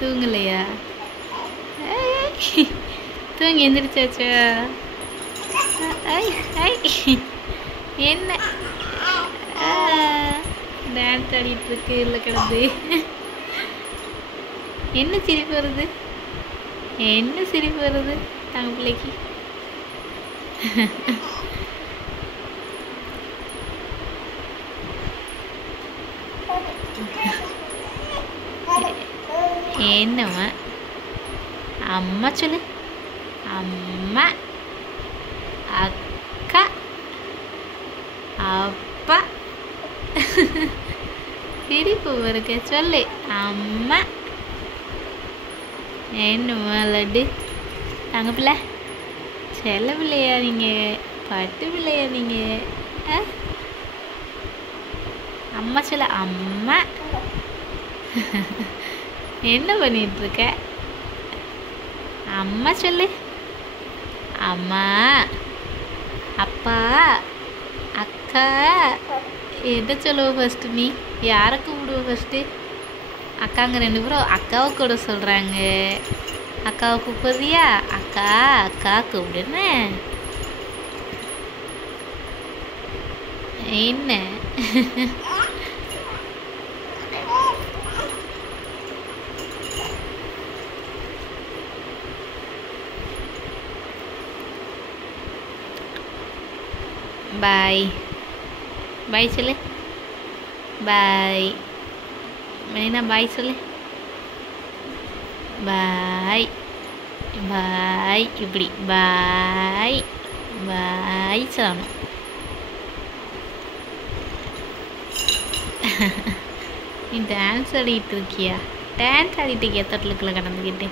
தூங்கலையா? தூங்கி எந்திரிச்சாச்சா? என்ன டான்ஸ் ஆடிட்டு இருக்கு இல்லை கிடந்து? என்ன சிரிப்பு வருது? என்ன சிரிப்பு வருது தங்க பிள்ளைக்கு? என்னம்மா? அம்மா சொல்லு. அம்மா, அக்கா, அப்பா. சிரிப்பு வருக சொல்லு. அம்மா. என்னம்மா லட்டு தங்க பிள்ளை? செல்ல பிள்ளையா நீங்கள்? பட்டு பிள்ளையா நீங்கள்? அம்மா சொல்ல. அம்மா. என்ன பண்ணிகிட்ருக்க? அம்மா சொல்லு. அம்மா, அப்பா, அக்கா. எதை சொல்லுவ ஃபஸ்ட்டு? நீ யாரை கூப்பிடுவ ஃபஸ்ட்டு? அக்காங்க 2 பேரும் அக்காவை கூட சொல்கிறாங்க. அக்காவை கூப்பிடுறியா? அக்கா அக்கா கூப்பிடுன்னு. என்ன? பாய் பாய் சொல்லு. பாய் மெலினா, பாய் சொல்லு. பாய் பாய். இப்படி பாய் பாய் சொல்லணும். நீ டான்ஸ் ஆடிட்டு இருக்கியா? டான்ஸ் ஆடிட்டு இருக்கியா? தொட்டிலுக்குள்ளே கடந்துக்கிட்டு